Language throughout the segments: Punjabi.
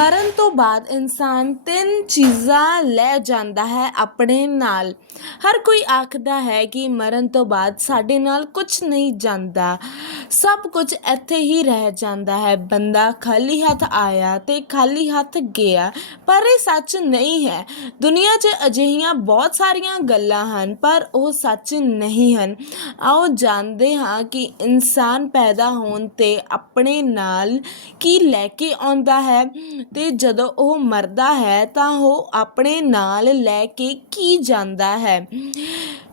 ਮਰਨ ਤੋਂ ਬਾਅਦ ਇਨਸਾਨ ਤਿੰਨ ਚੀਜ਼ਾਂ ਲੈ ਜਾਂਦਾ ਹੈ ਆਪਣੇ ਨਾਲ। ਹਰ ਕੋਈ ਆਖਦਾ ਹੈ ਕਿ ਮਰਨ ਤੋਂ ਬਾਅਦ ਸਾਡੇ ਨਾਲ ਕੁਝ ਨਹੀਂ ਜਾਂਦਾ। ਸਭ ਕੁਝ ਇੱਥੇ ਹੀ ਰਹਿ ਜਾਂਦਾ ਹੈ। ਬੰਦਾ ਖਾਲੀ ਹੱਥ ਆਇਆ ਤੇ ਖਾਲੀ ਹੱਥ ਗਿਆ, ਪਰ ਇਹ ਸੱਚ ਨਹੀਂ ਹੈ। ਦੁਨੀਆ 'ਚ ਅਜਿਹੀਆਂ ਬਹੁਤ ਸਾਰੀਆਂ ਗੱਲਾਂ ਹਨ, ਪਰ ਉਹ ਸੱਚ ਨਹੀਂ ਹਨ। ਆਓ ਜਾਣਦੇ ਹਾਂ ਕਿ ਇਨਸਾਨ ਪੈਦਾ ਹੋਣ ਤੇ ਆਪਣੇ ਨਾਲ ਕੀ ਲੈ ਕੇ ਆਉਂਦਾ ਹੈ। ਤੇ ਜਦੋਂ ਉਹ ਮਰਦਾ ਹੈ ਤਾਂ ਉਹ ਆਪਣੇ ਨਾਲ ਲੈ ਕੇ ਕੀ ਜਾਂਦਾ ਹੈ?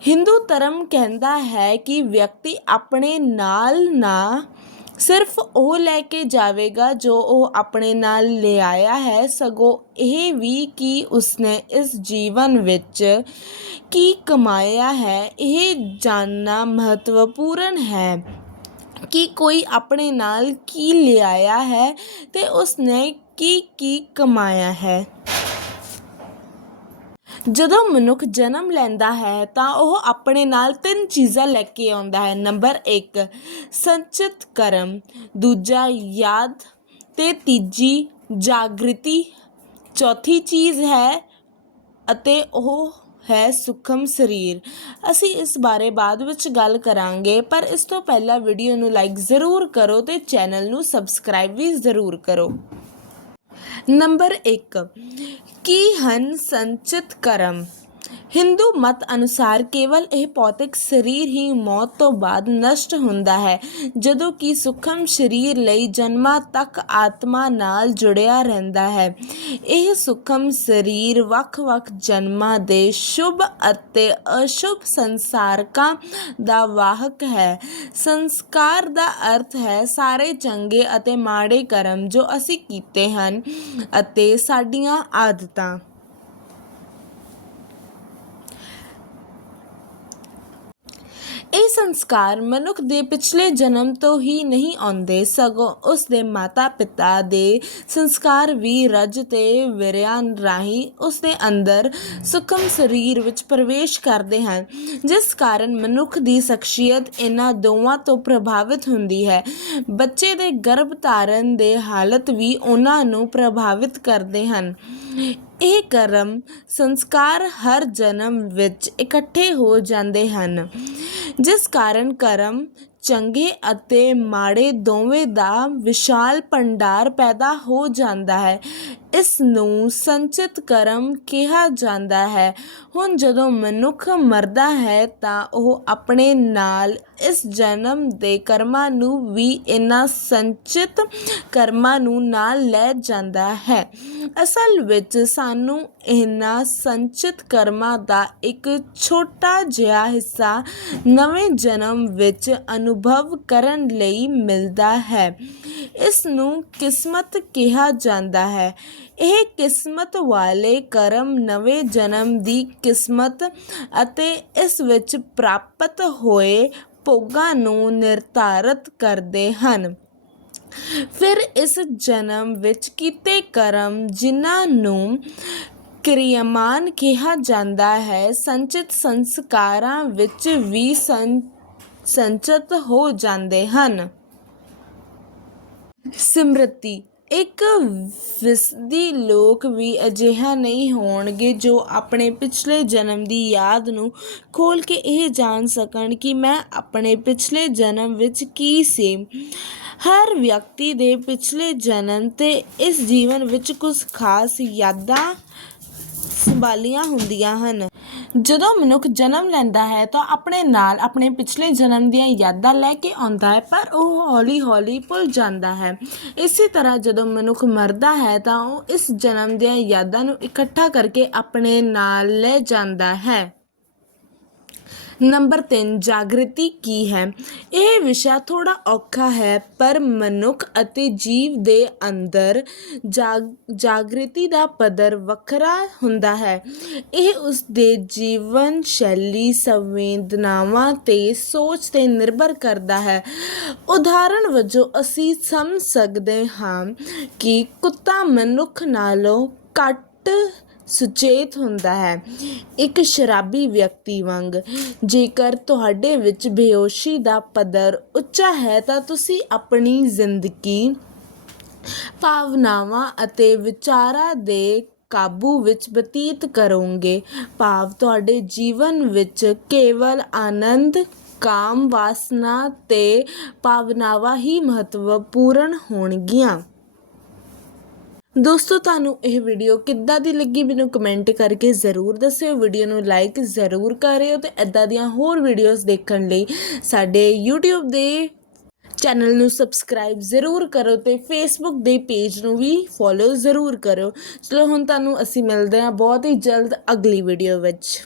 ਹਿੰਦੂ ਧਰਮ ਕਹਿੰਦਾ ਹੈ ਕਿ ਵਿਅਕਤੀ ਆਪਣੇ ਨਾਲ ਨਾ ਸਿਰਫ ਉਹ ਲੈ ਕੇ ਜਾਵੇਗਾ ਜੋ ਉਹ ਆਪਣੇ ਨਾਲ ਲਿਆਇਆ ਹੈ। ਸਗੋਂ ਇਹ ਵੀ ਕਿ ਉਸਨੇ ਇਸ ਜੀਵਨ ਵਿੱਚ ਕੀ ਕਮਾਇਆ ਹੈ, ਇਹ ਜਾਣਨਾ ਮਹੱਤਵਪੂਰਨ ਹੈ। ਕਿ ਕੋਈ ਆਪਣੇ ਨਾਲ ਕੀ ਲਿਆਇਆ ਹੈ ਤੇ ਉਸਨੇ ਕੀ ਕੀ ਕਮਾਇਆ ਹੈ। ਜਦੋਂ ਮਨੁੱਖ ਜਨਮ ਲੈਂਦਾ ਹੈ ਤਾਂ ਉਹ ਆਪਣੇ ਨਾਲ ਤਿੰਨ ਚੀਜ਼ਾਂ ਲੈ ਕੇ ਆਉਂਦਾ ਹੈ। ਨੰਬਰ 1 ਸੰਚਿਤ ਕਰਮ। ਦੂਜਾ, ਯਾਦ। ਤੇ ਤੀਜੀ, ਜਾਗ੍ਰਿਤੀ। ਚੌਥੀ ਚੀਜ਼ ਹੈ ਅਤੇ ਉਹ ਹੈ ਸੂਖਮ ਸਰੀਰ। ਅਸੀਂ ਇਸ ਬਾਰੇ ਬਾਅਦ ਵਿੱਚ ਗੱਲ ਕਰਾਂਗੇ, ਪਰ ਇਸ ਤੋਂ ਪਹਿਲਾਂ ਵੀਡੀਓ ਨੂੰ ਲਾਈਕ ਜ਼ਰੂਰ ਕਰੋ ਤੇ ਚੈਨਲ ਨੂੰ ਸਬਸਕ੍ਰਾਈਬ ਵੀ ਜ਼ਰੂਰ ਕਰੋ। ਨੰਬਰ 1 ਕੀ ਹਨ ਸੰਚਿਤ ਕਰਮ? ਹਿੰਦੂ ਮਤ ਅਨੁਸਾਰ ਕੇਵਲ ਇਹ ਭੌਤਿਕ ਸਰੀਰ ਹੀ ਮੌਤ ਤੋਂ ਬਾਅਦ ਨਸ਼ਟ ਹੁੰਦਾ ਹੈ, ਜਦੋਂ ਕਿ ਸੂਖਮ ਸਰੀਰ ਲਈ ਜਨਮਾਂ ਤੱਕ ਆਤਮਾ ਨਾਲ ਜੁੜਿਆ ਰਹਿੰਦਾ ਹੈ। ਇਹ ਸੂਖਮ ਸਰੀਰ ਵੱਖ-ਵੱਖ ਜਨਮਾਂ ਦੇ ਸ਼ੁਭ ਅਤੇ ਅਸ਼ੁਭ ਸੰਸਾਰਕਾਂ ਦਾ ਵਾਹਕ ਹੈ। ਸੰਸਕਾਰ ਦਾ ਅਰਥ ਹੈ ਸਾਰੇ ਚੰਗੇ ਅਤੇ ਮਾੜੇ ਕਰਮ ਜੋ ਅਸੀਂ ਕੀਤੇ ਹਨ ਅਤੇ ਸਾਡੀਆਂ ਆਦਤਾਂ। ਇਹ ਸੰਸਕਾਰ ਮਨੁੱਖ ਦੇ ਪਿਛਲੇ ਜਨਮ ਤੋਂ ਹੀ ਨਹੀਂ ਆਉਂਦੇ, ਸਗੋਂ ਉਸ ਦੇ ਮਾਤਾ-ਪਿਤਾ ਦੇ ਸੰਸਕਾਰ ਵੀ ਰਜ ਤੇ ਵਿਰਿਆਂ ਰਾਹੀਂ ਉਸ ਦੇ ਅੰਦਰ ਸੁਖਮ ਸਰੀਰ ਵਿੱਚ ਪ੍ਰਵੇਸ਼ ਕਰਦੇ ਹਨ, ਜਿਸ ਕਾਰਨ ਮਨੁੱਖ ਦੀ ਸ਼ਖਸੀਅਤ ਇਹਨਾਂ ਦੋਵਾਂ ਤੋਂ ਪ੍ਰਭਾਵਿਤ ਹੁੰਦੀ ਹੈ। ਬੱਚੇ ਦੇ ਗਰਭ ਧਾਰਨ ਦੇ ਹਾਲਤ ਵੀ ਉਹਨਾਂ ਨੂੰ ਪ੍ਰਭਾਵਿਤ ਕਰਦੇ ਹਨ। ਇਹ ਕਰਮ ਸੰਸਕਾਰ ਹਰ ਜਨਮ ਵਿੱਚ ਇਕੱਠੇ ਹੋ ਜਾਂਦੇ ਹਨ। ਜਿਸ ਕਾਰਨ ਕਰਮ ਚੰਗੇ ਅਤੇ ਮਾੜੇ ਦੋਵੇਂ ਦਾ ਵਿਸ਼ਾਲ ਭੰਡਾਰ ਪੈਦਾ ਹੋ ਜਾਂਦਾ ਹੈ। ਇਸ ਨੂੰ ਸੰਚਿਤ ਕਰਮ ਕਿਹਾ ਜਾਂਦਾ ਹੈ। ਹੁਣ ਜਦੋਂ ਮਨੁੱਖ ਮਰਦਾ ਹੈ ਤਾਂ ਉਹ ਆਪਣੇ ਨਾਲ ਇਸ ਜਨਮ ਦੇ ਕਰਮਾਂ ਨੂੰ ਵੀ ਇਹਨਾਂ ਸੰਚਿਤ ਕਰਮਾਂ ਨੂੰ ਨਾਲ ਲੈ ਜਾਂਦਾ ਹੈ। ਅਸਲ ਵਿੱਚ ਸਾਨੂੰ ਇਹਨਾਂ ਸੰਚਿਤ ਕਰਮਾਂ ਦਾ ਇੱਕ ਛੋਟਾ ਜਿਹਾ ਹਿੱਸਾ ਨਵੇਂ ਜਨਮ ਵਿੱਚ ਅਨੁਭਵ ਕਰਨ ਲਈ ਮਿਲਦਾ ਹੈ। ਇਸ ਨੂੰ ਕਿਸਮਤ ਕਿਹਾ ਜਾਂਦਾ ਹੈ। ਇਹ ਕਿਸਮਤ ਵਾਲੇ ਕਰਮ ਨਵੇਂ ਜਨਮ ਦੀ ਕਿਸਮਤ ਅਤੇ ਇਸ ਵਿੱਚ ਪ੍ਰਾਪਤ ਹੋਏ ਭੋਗਾਂ ਨੂੰ ਨਿਰਧਾਰਤ ਕਰਦੇ ਹਨ। ਫਿਰ ਇਸ ਜਨਮ ਵਿੱਚ ਕੀਤੇ ਕਰਮ ਜਿਨ੍ਹਾਂ ਨੂੰ ਕਿਰਿਆਮਾਨ ਕਿਹਾ ਜਾਂਦਾ ਹੈ, ਸੰਚਿਤ ਸੰਸਕਾਰਾਂ ਵਿੱਚ ਵੀ ਸੰਚਿਤ ਹੋ ਜਾਂਦੇ ਹਨ। ਸਿਮਰਤੀ, ਇੱਕ ਵਿਸਦੀ ਲੋਕ ਵੀ ਅਜਿਹਾ ਨਹੀਂ ਹੋਣਗੇ ਜੋ ਆਪਣੇ ਪਿਛਲੇ ਜਨਮ ਦੀ ਯਾਦ ਨੂੰ ਖੋਲ ਕੇ ਇਹ ਜਾਣ ਸਕਣ ਕਿ ਮੈਂ ਆਪਣੇ ਪਿਛਲੇ ਜਨਮ ਵਿੱਚ ਕੀ ਸੀ। ਹਰ ਵਿਅਕਤੀ ਦੇ ਪਿਛਲੇ ਜਨਮ ਤੇ ਇਸ ਜੀਵਨ ਵਿੱਚ ਕੁਝ ਖਾਸ ਯਾਦਾਂ ਸੰਭਾਲੀਆਂ ਹੁੰਦੀਆਂ ਹਨ। ਜਦੋਂ ਮਨੁੱਖ ਜਨਮ ਲੈਂਦਾ ਹੈ ਤਾਂ ਆਪਣੇ ਨਾਲ ਆਪਣੇ ਪਿਛਲੇ ਜਨਮ ਦੀਆਂ ਯਾਦਾਂ ਲੈ ਕੇ ਆਉਂਦਾ ਹੈ, ਪਰ ਉਹ ਹੌਲੀ-ਹੌਲੀ ਭੁੱਲ ਜਾਂਦਾ ਹੈ। ਇਸੇ ਤਰ੍ਹਾਂ ਜਦੋਂ ਮਨੁੱਖ ਮਰਦਾ ਹੈ ਤਾਂ ਉਹ ਇਸ ਜਨਮ ਦੀਆਂ ਯਾਦਾਂ ਨੂੰ ਇਕੱਠਾ ਕਰਕੇ ਆਪਣੇ ਨਾਲ ਲੈ ਜਾਂਦਾ ਹੈ। ਨੰਬਰ 3 ਜਾਗ੍ਰਿਤੀ ਕੀ ਹੈ? ਇਹ ਵਿਸ਼ਾ ਥੋੜਾ ਔਖਾ ਹੈ, ਪਰ ਮਨੁੱਖ ਅਤੇ ਜੀਵ ਦੇ ਅੰਦਰ ਜਾਗ, ਜਾਗ੍ਰਿਤੀ ਦਾ ਪੱਧਰ ਵੱਖਰਾ ਹੁੰਦਾ ਹੈ। ਇਹ ਉਸ ਦੇ ਜੀਵਨ ਸ਼ੈਲੀ, ਸੰਵੇਦਨਾਵਾਂ ਤੇ ਸੋਚ ਤੇ ਨਿਰਭਰ ਕਰਦਾ ਹੈ। ਉਦਾਹਰਣ ਵਜੋਂ, ਅਸੀਂ ਸਮਝ ਸਕਦੇ ਹਾਂ ਕਿ ਕੁੱਤਾ ਮਨੁੱਖ ਨਾਲੋਂ ਘੱਟ ਸੁਚੇਤ ਹੁੰਦਾ ਹੈ। ਇੱਕ ਸ਼ਰਾਬੀ ਵਿਅਕਤੀ ਵਾਂਗ ਜੇਕਰ ਤੁਹਾਡੇ ਵਿੱਚ ਬੇਹੋਸ਼ੀ ਦਾ ਪੱਧਰ ਉੱਚਾ ਹੈ, ਤਾਂ ਤੁਸੀਂ ਆਪਣੀ ਜ਼ਿੰਦਗੀ, ਭਾਵਨਾਵਾਂ ਅਤੇ ਵਿਚਾਰਾਂ ਦੇ ਕਾਬੂ ਵਿੱਚ ਬਤੀਤ ਕਰੋਗੇ। ਭਾਵ, ਤੁਹਾਡੇ ਜੀਵਨ ਵਿੱਚ ਕੇਵਲ ਆਨੰਦ ਕਾਮ ਵਾਸਨਾ ਤੇ ਭਾਵਨਾਵਾਂ ਹੀ ਮਹੱਤਵਪੂਰਨ ਹੋਣਗੀਆਂ। ਦੋਸਤੋ, ਤੁਹਾਨੂੰ ਇਹ ਵੀਡੀਓ ਕਿੱਦਾਂ ਦੀ ਲੱਗੀ? ਮੈਨੂੰ ਕਮੈਂਟ ਕਰਕੇ ਜ਼ਰੂਰ ਦੱਸਿਓ। ਵੀਡੀਓ ਨੂੰ ਲਾਈਕ ਜ਼ਰੂਰ ਕਰਿਓ ਤੇ ਇਦਾਂ ਦੀਆਂ ਹੋਰ ਵੀਡੀਓਜ਼ ਦੇਖਣ ਲਈ ਸਾਡੇ YouTube ਦੇ ਚੈਨਲ ਨੂੰ ਸਬਸਕ੍ਰਾਈਬ ਜ਼ਰੂਰ ਕਰੋ ਤੇ ਫੇਸਬੁੱਕ ਦੇ ਪੇਜ ਨੂੰ ਵੀ ਫੋਲੋ ਜ਼ਰੂਰ ਕਰੋ। ਚਲੋ, ਹੁਣ ਤੁਹਾਨੂੰ ਅਸੀਂ ਮਿਲਦੇ ਹਾਂ ਬਹੁਤ ਹੀ ਜਲਦ ਅਗਲੀ ਵੀਡੀਓ ਵਿੱਚ।